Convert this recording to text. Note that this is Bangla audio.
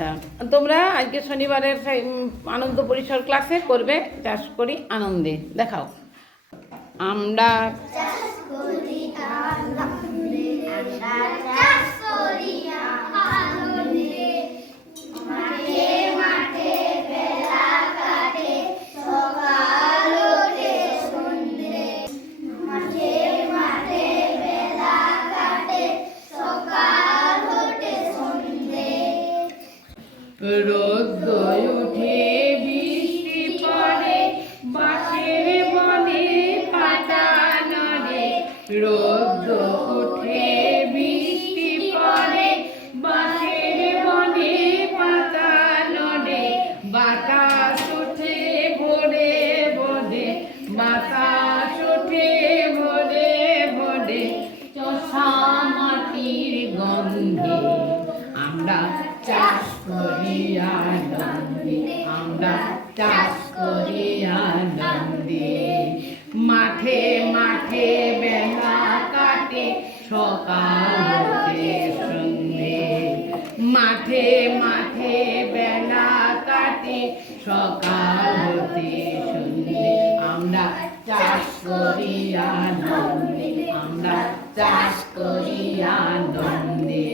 আচ্ছা, তোমরা আজকে শনিবারের আনন্দ পরিসর ক্লাসে করবে চাষ করি আনন্দে। দেখাও। আমরা চাষ করি আনন্দে, আমরা চাষ করি আনন্দে, মাঠে মাঠে বেলা কাটে, সকাল ওঠে সন্ধ্যে, মাঠে মাঠে বেলা কাটে, সকাল ওঠে সন্ধ্যে। রোদ্দুর উঠে বৃষ্টি পড়ে, বাঁশের বনে পাতা নড়ে। রোদ্দুর উঠে বৃষ্টি পড়ে, বাঁশের বনে পাতা নড়ে। বাতাস ওঠে ভোরে ভোরে, বাতাস ওঠে ভোরে ভোরে। চষা মাটির গন্ধে আমরা চাষ করি আনন্দে, আমরা চাষ করি আনন্দে। মাঠে মাঠে বেলা কাটে, সকাল হতে সন্ধে। মাঠে মাঠে বেলা কাটে, সকাল হতে সন্ধে। আমরা চাষ করি আনন্দে, আমরা চাষ করি আনন্দে।